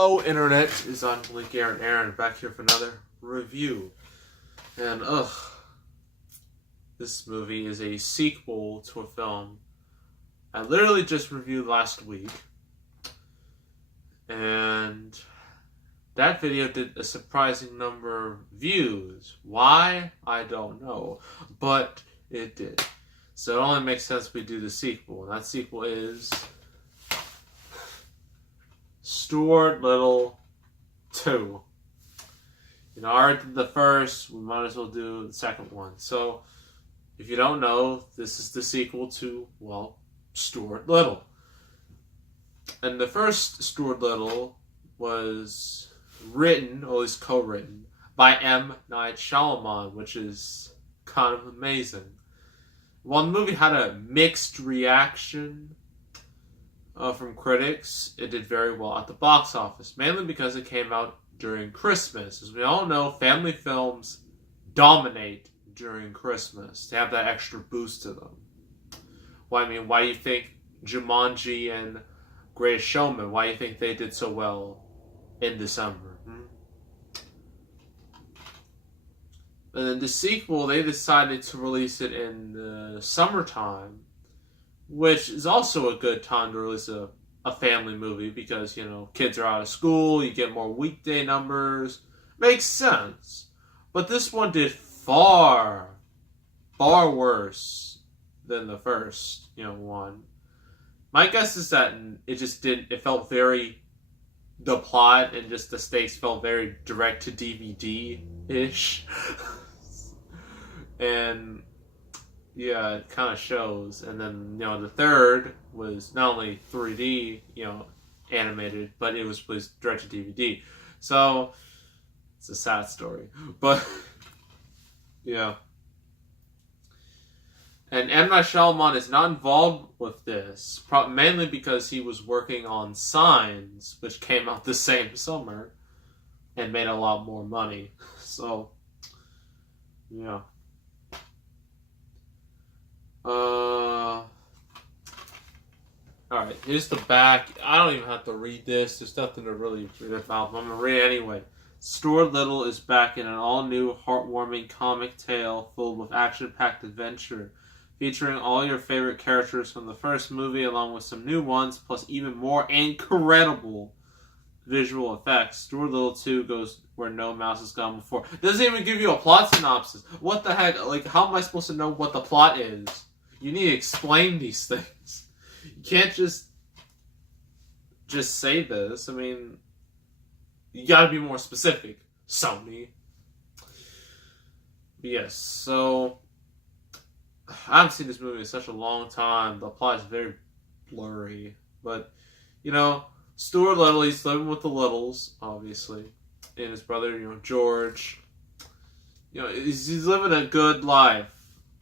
Hello, Internet. It's on Blink Aaron back here for another review. And, this movie is a sequel to a film I literally just reviewed last week. And that video did a surprising number of views. Why? I don't know. But it did. So it only makes sense we do the sequel. And that sequel is Stuart Little 2. You know, I already did the first, we might as well do the second one. So, if you don't know, this is the sequel to, well, Stuart Little. And the first Stuart Little was written, or at least co-written, by M. Night Shyamalan, which is kind of amazing. While the movie had a mixed reaction from critics, it did very well at the box office, mainly because it came out during Christmas. As we all know, family films dominate during Christmas. They have that extra boost to them. Well, I mean, why do you think Jumanji and Greatest Showman, why do you think they did so well in December? And then the sequel, they decided to release it in the summertime, which is also a good time to release a family movie because, you know, kids are out of school, you get more weekday numbers. Makes sense. But this one did far worse than the first, one. My guess is that it felt very, the plot and just the stakes felt very direct to DVD-ish. And yeah, it kind of shows. And then, the third was not only 3D, animated, but it was released direct to DVD. So, it's a sad story. But, yeah. And M. Night Shyamalan is not involved with this, mainly because he was working on Signs, which came out the same summer, and made a lot more money. So, yeah. Alright, here's the back. I don't even have to read this. There's nothing to really read about, but I'm going to read it anyway. Stuart Little is back in an all-new, heartwarming comic tale filled with action-packed adventure, featuring all your favorite characters from the first movie, along with some new ones, plus even more incredible visual effects. Stuart Little 2 goes where no mouse has gone before. Doesn't even give you a plot synopsis. What the heck? Like, how am I supposed to know what the plot is? You need to explain these things. You can't just say this. I mean, you gotta be more specific, Sony. But yes, so I haven't seen this movie in such a long time. The plot is very blurry. But, Stuart Little, he's living with the Littles, obviously. And his brother, George. He's living a good life.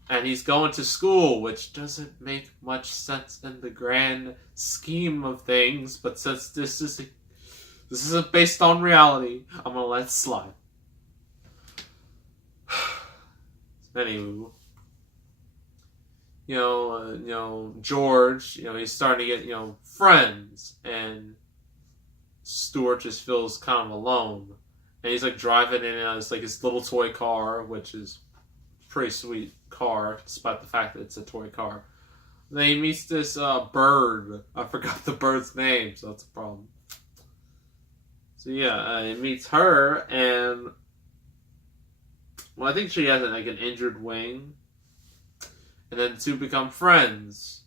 And he's going to school, which doesn't make much sense in the grand scheme of things. But since this isn't based on reality, I'm going to let it slide. Anywho. George, he's starting to get, friends, and Stuart just feels kind of alone. And he's, driving in his little toy car, which is a pretty sweet car, despite the fact that it's a toy car. And then he meets this bird. I forgot the bird's name, so that's a problem. So, yeah, he meets her, and, well, I think she has, an injured wing. And then the two become friends.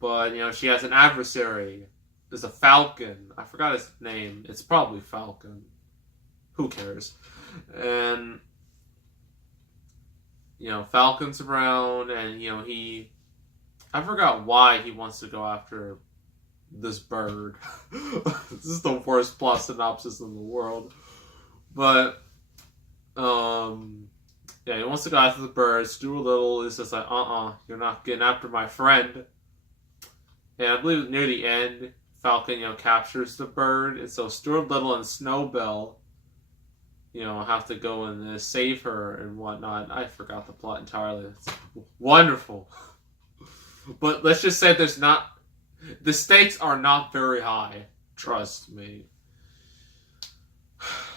But, she has an adversary. There's a falcon. I forgot his name. It's probably Falcon. Who cares? And, Falcon's around, and, I forgot why he wants to go after this bird. This is the worst plot synopsis in the world. But, yeah, he wants to go after the bird. Stuart Little is just like, you're not getting after my friend. And I believe near the end, Falcon, captures the bird. And so Stuart Little and Snowbell, have to go and save her and whatnot. I forgot the plot entirely. It's wonderful. But let's just say the stakes are not very high. Trust me.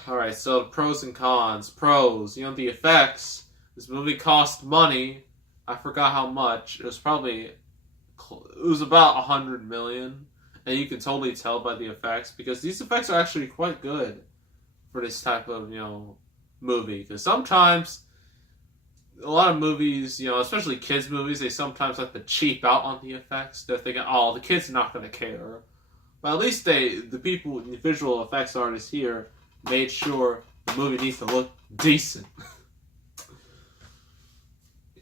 Alright, so the pros and cons. Pros, the effects. This movie cost money. I forgot how much. It was about 100 million. And you can totally tell by the effects, because these effects are actually quite good for this type of, movie. Because sometimes, a lot of movies, especially kids' movies, they sometimes like to cheap out on the effects. They're thinking, oh, the kids are not going to care. But at least the people, the visual effects artists here, made sure the movie needs to look decent.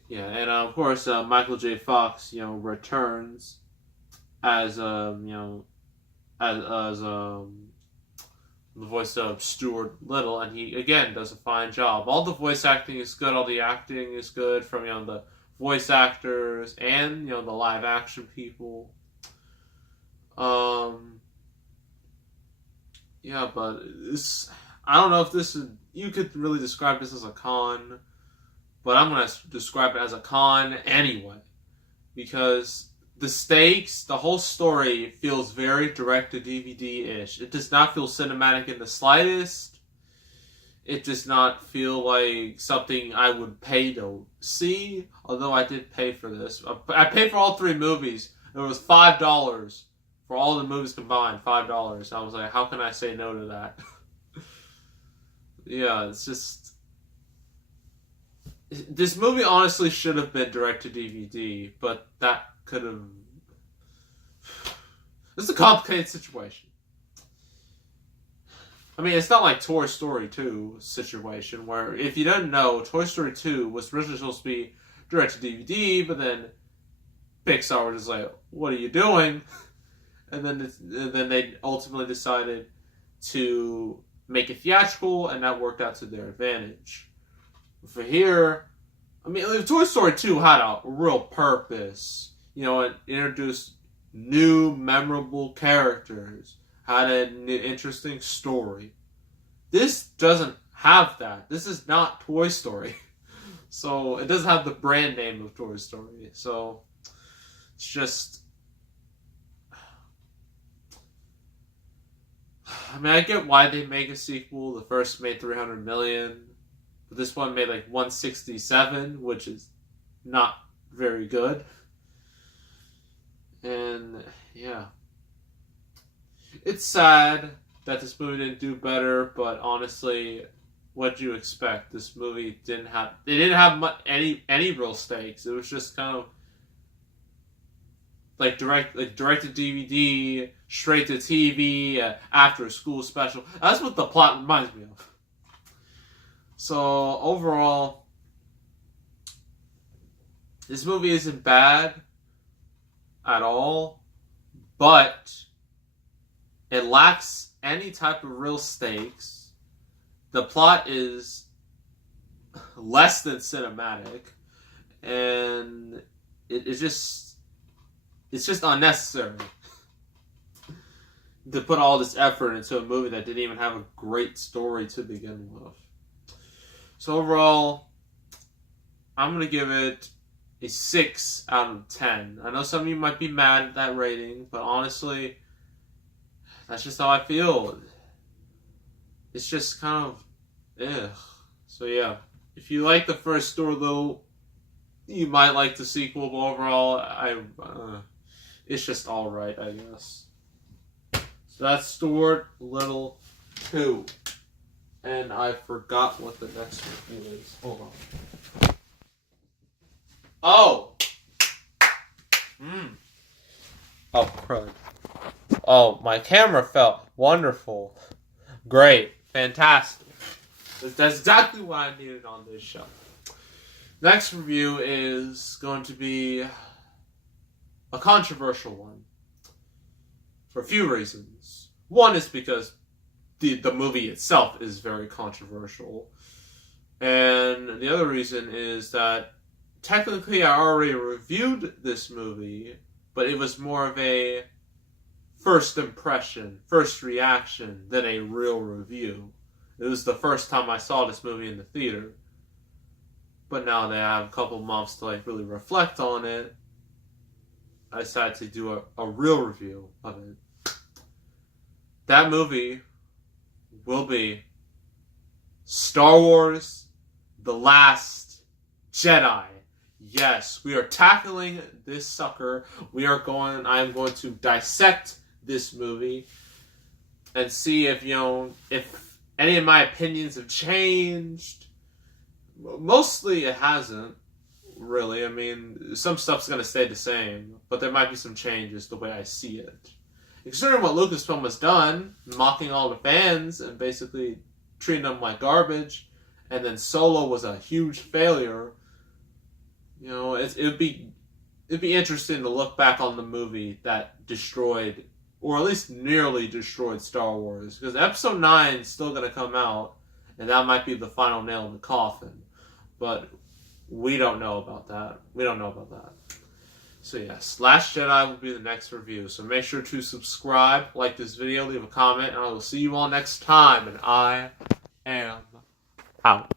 Yeah, and of course, Michael J. Fox, returns as the voice of Stuart Little, and he again does a fine job. All the voice acting is good, all the acting is good from the voice actors and the live action people. Yeah, but I don't know if this is, you could really describe this as a con, but I'm gonna describe it as a con anyway, because the stakes, the whole story feels very direct-to-DVD-ish. It does not feel cinematic in the slightest. It does not feel like something I would pay to see, although I did pay for this. I paid for all 3 movies. It was $5 for all the movies combined, $5. I was like, how can I say no to that? Yeah, it's just... This movie honestly should have been direct-to-DVD, but that could have... This is a complicated situation. I mean, it's not like Toy Story 2 situation, where, if you didn't know, Toy Story 2 was originally supposed to be direct-to-DVD, but then Pixar was just like, what are you doing? And then they ultimately decided to make it theatrical, and that worked out to their advantage. For here, I mean, Toy Story 2 had a real purpose. It introduced new, memorable characters, had an interesting story. This doesn't have that. This is not Toy Story. So, it doesn't have the brand name of Toy Story. So, it's just... I mean, I get why they make a sequel. The first made 300 million. But this one made like 167, which is not very good. And, yeah. It's sad that this movie didn't do better, but honestly, what'd you expect? This movie didn't have any real stakes. It was just kind of like direct to DVD, straight to TV, after school special. That's what the plot reminds me of. So overall, this movie isn't bad at all, but it lacks any type of real stakes. The plot is less than cinematic, and it's just unnecessary to put all this effort into a movie that didn't even have a great story to begin with. So overall, I'm going to give it a 6 out of 10. I know some of you might be mad at that rating, but honestly, that's just how I feel. It's just kind of, ugh. So yeah, if you like the first Stuart Little, you might like the sequel, but overall, it's just alright, I guess. So that's Stuart Little 2. And I forgot what the next review is. Hold on. Oh! Oh, crud. Oh, my camera fell. Wonderful. Great. Fantastic. That's exactly what I needed on this show. Next review is going to be a controversial one. For a few reasons. One is because the movie itself is very controversial. And the other reason is that technically I already reviewed this movie, but it was more of a first impression, first reaction than a real review. It was the first time I saw this movie in the theater. But now that I have a couple months to really reflect on it, I decided to do a real review of it. That movie will be Star Wars: The Last Jedi. Yes, we are tackling this sucker. I am going to dissect this movie and see if any of my opinions have changed. Mostly it hasn't, really. I mean, some stuff's going to stay the same, but there might be some changes the way I see it. Considering what Lucasfilm has done, mocking all the fans and basically treating them like garbage, and then Solo was a huge failure, it'd be interesting to look back on the movie that destroyed, or at least nearly destroyed, Star Wars, because Episode 9 is still going to come out, and that might be the final nail in the coffin. But we don't know about that. So yes, Last Jedi will be the next review. So make sure to subscribe, like this video, leave a comment, and I will see you all next time. And I am out.